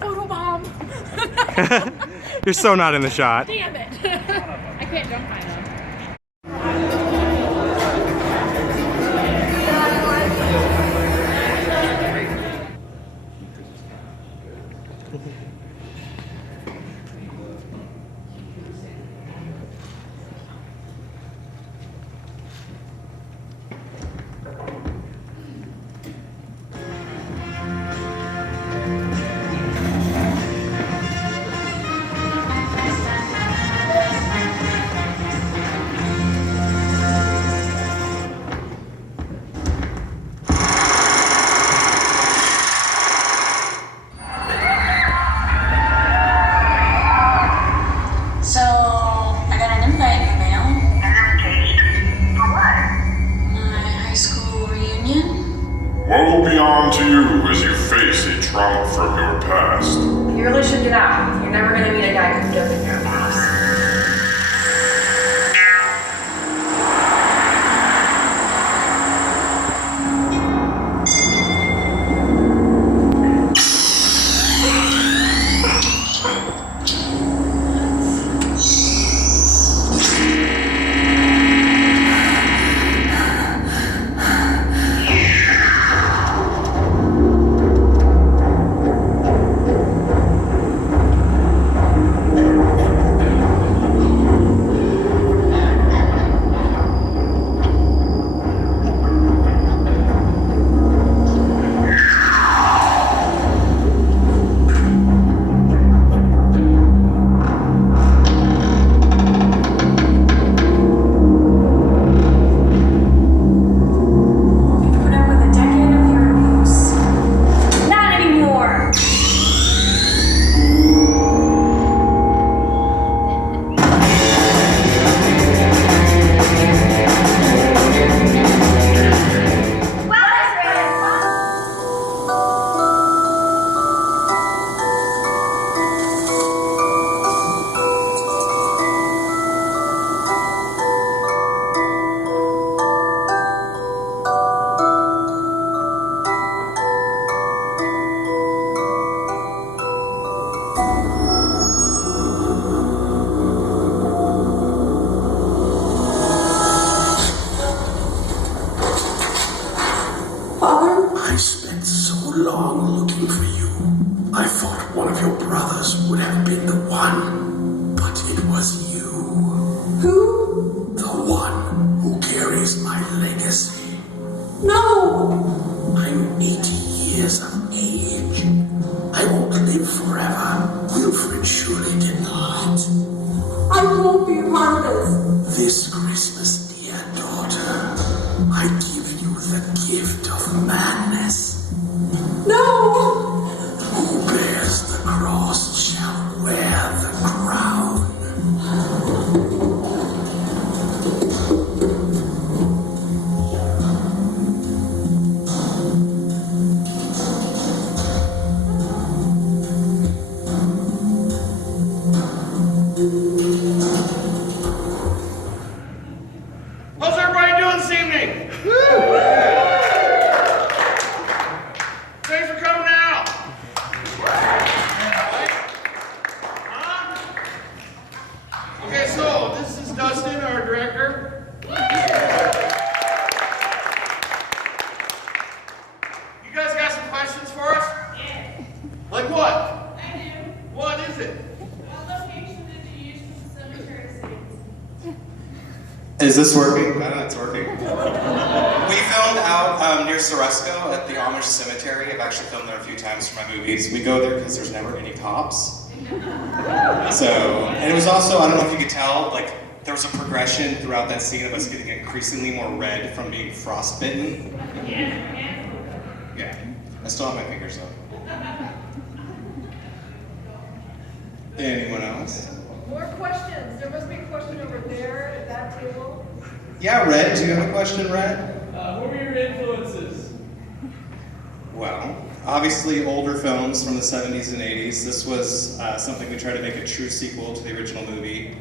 Photobomb. You're so not in the shot. Damn it. I can't jump high enough. What will be on to you as you face a trauma from your past? You really should get out. You're never gonna meet a guy who's done in your past. I spent so long looking for you. I thought one of your brothers would have been the one, but it was you. Who? The one who carries my legacy. No! I'm 80 years of age. I won't live forever. Wilfred surely did not. I won't be a part of this. This Christmas, dear daughter, I give you the gift of madness. No! Who bears the cross shall wear the crown. How's everybody doing this evening? Thanks for coming out. Huh? Okay, so this is Dustin, our director. You guys got some questions for us? Yeah, Like what? I do. What is it? What location did you use for the cemetery scenes? Is this working? No, it's working. We filmed out near Soresco at the Amish Cemetery. I've actually filmed there a few times for my movies. We go there because there's never any cops. And it was also, I don't know if you could tell, like, there was a progression throughout that scene of us getting increasingly more red from being frostbitten. Yeah, I still have my fingers though. Anyone else? More questions. There must be a question over there at that table. Yeah, Red, do you have a question, Red? Who were your influences? Well, obviously older films from the 70s and 80s. This was something we tried to make a true sequel to the original movie.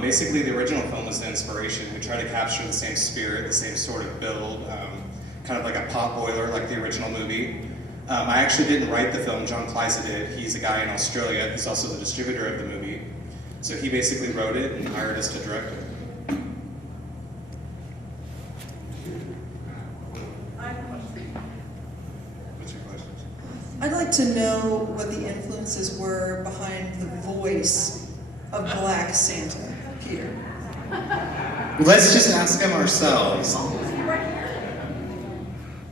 Basically, the original film was the inspiration. We tried to capture the same spirit, the same sort of build, kind of like a pot boiler like the original movie. I actually didn't write the film, John Clyza did. He's a guy in Australia. He's also the distributor of the movie. So he basically wrote it and hired us to direct it. What's your question? I'd like to know what the influences were behind the voice of Black Santa, Peter. Let's just ask him ourselves.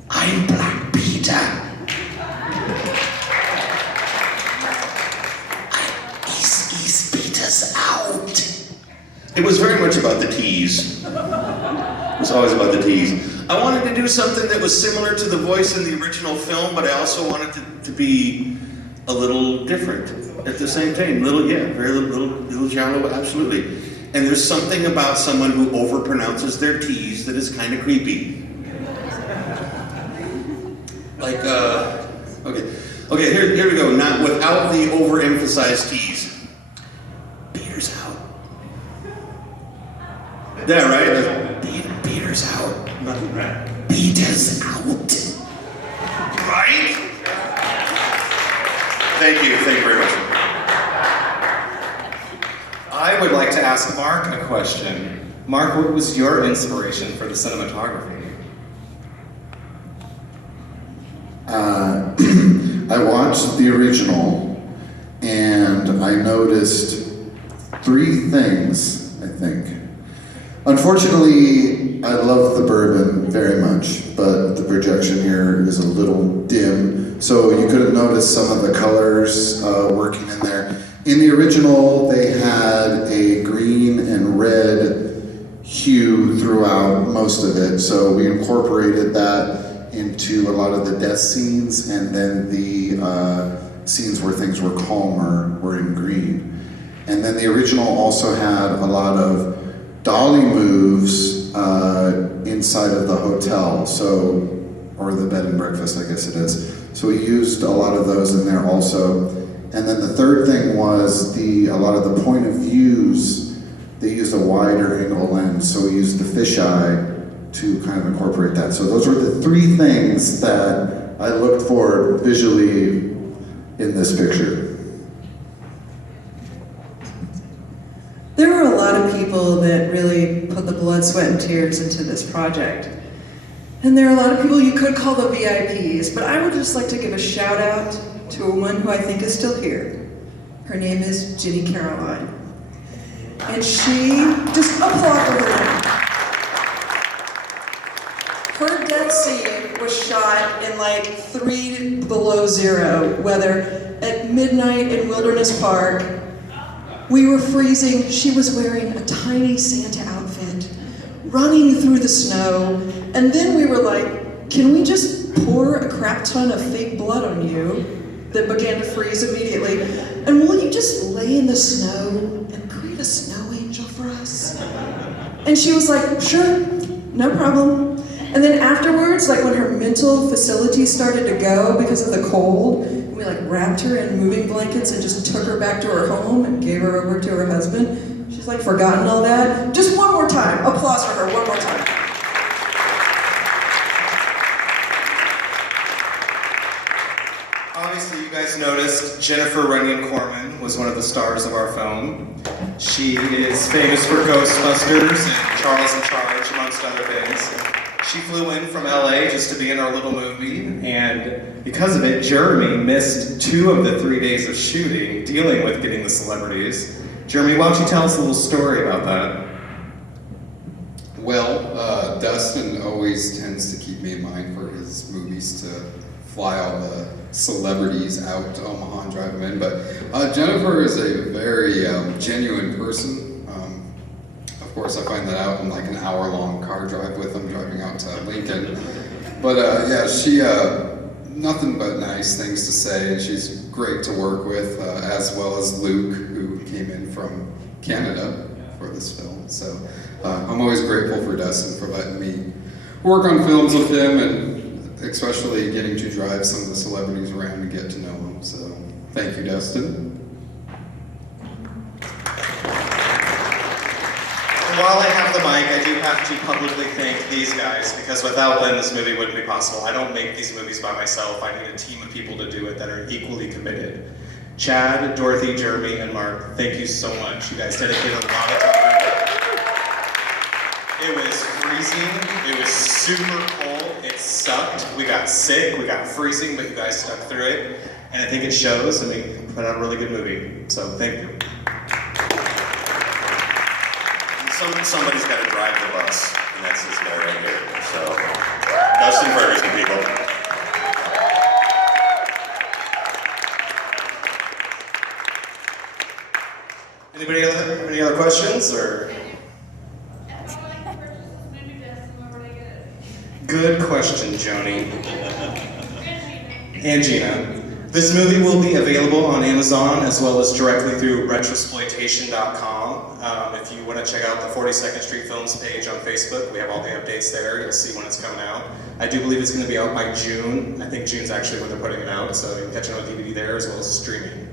I'm Black Peter. Is Peter's out? It was very much about the tease. It was always about the tease. I wanted to do something that was similar to the voice in the original film, but I also wanted to be a little different at the same time. Very little shallow, absolutely. And there's something about someone who overpronounces their T's that is kind of creepy. Like, okay, here we go. Not without the overemphasized T's. Peter's out. Yeah, right? Peter's out. Nothing, right? Peter's out. Right? Thank you very much. I would like to ask Mark a question. Mark, what was your inspiration for the cinematography? I watched the original and I noticed 3 things, I think. Unfortunately, I love the bourbon very much, but the projection here is a little dim, so you could have noticed some of the colors working in there. In the original, they had a green and red hue throughout most of it, so we incorporated that into a lot of the death scenes, and then the scenes where things were calmer were in green. And then the original also had a lot of dolly moves inside of the hotel, or the bed and breakfast, I guess it is. So we used a lot of those in there also. And then the third thing was a lot of the point of views, they used a wider angle lens, so we used the fisheye to kind of incorporate that. So those were the 3 things that I looked for visually in this picture. There were a lot of people that really put the blood, sweat, and tears into this project. And there are a lot of people you could call the VIPs, but I would just like to give a shout out to a woman who I think is still here. Her name is Ginny Caroline. And she, just applaud for her. Her death scene was shot in like 3 below 0 weather at midnight in Wilderness Park. We were freezing. She was wearing a tiny Santa outfit, running through the snow. And then we were like, can we just pour a crap ton of fake blood on you? That began to freeze immediately. And will you just lay in the snow and create a snow angel for us? And she was like, sure, no problem. And then afterwards, like when her mental facilities started to go because of the cold, we like wrapped her in moving blankets and just took her back to her home and gave her over to her husband. She's like forgotten all that. Just one more time, applause for her, one more time. Obviously, you guys noticed Jennifer Runyon Corman was one of the stars of our film. She is famous for Ghostbusters and Charles in Charge, amongst other things. She flew in from LA just to be in our little movie, and because of it, Jeremy missed 2 of the 3 days of shooting, dealing with getting the celebrities. Jeremy, why don't you tell us a little story about that? Well, Dustin always tends to keep me in mind for his movies to fly all the celebrities out to Omaha and drive them in, but Jennifer is a very genuine person. Of course, I find that out in like an hour-long car drive with them driving out to Lincoln. But yeah, she, nothing but nice things to say, and she's great to work with, as well as Luke, who came in from Canada for this film. So I'm always grateful for Dustin for letting me work on films with him, and especially getting to drive some of the celebrities around and get to know them. So thank you, Dustin. while I have the mic, I do have to publicly thank these guys, because without them, this movie wouldn't be possible. I don't make these movies by myself. I need a team of people to do it that are equally committed. Chad, Dorothy, Jeremy, and Mark, thank you so much. You guys dedicated a lot of time. It was freezing, it was super cold, it sucked, we got sick, we got freezing, but you guys stuck through it, and I think it shows, and we put out a really good movie, so thank you. Somebody's got to drive the bus, and that's this guy right here. So, Dustin Ferguson, people. Anybody any other questions, or? Good question, Joni. And Gina. This movie will be available on Amazon as well as directly through retrosploitation.com. If you want to check out the 42nd Street Films page on Facebook, we have all the updates there. You'll see when it's coming out. I do believe it's going to be out by June. I think June's actually when they're putting it out, so you can catch it on DVD there as well as streaming.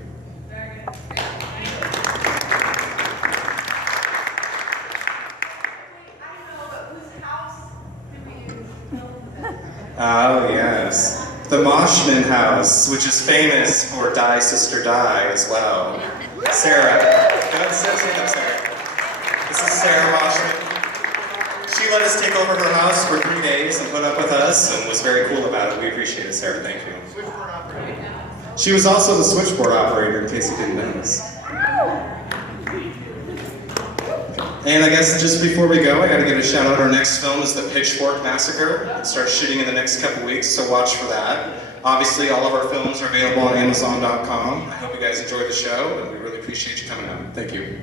Oh, yes. The Moshman House, which is famous for Die Sister Die as well. Sarah. Go ahead, stand up, Sarah. This is Sarah Moshman. She let us take over her house for 3 days and put up with us and was very cool about it. We appreciate it, Sarah. Thank you. She was also the switchboard operator, in case you didn't notice. And I guess just before we go, I gotta give a shout out. Our next film is The Pitchfork Massacre. It starts shooting in the next couple weeks, so watch for that. Obviously, all of our films are available on Amazon.com. I hope you guys enjoyed the show, and we really appreciate you coming out. Thank you.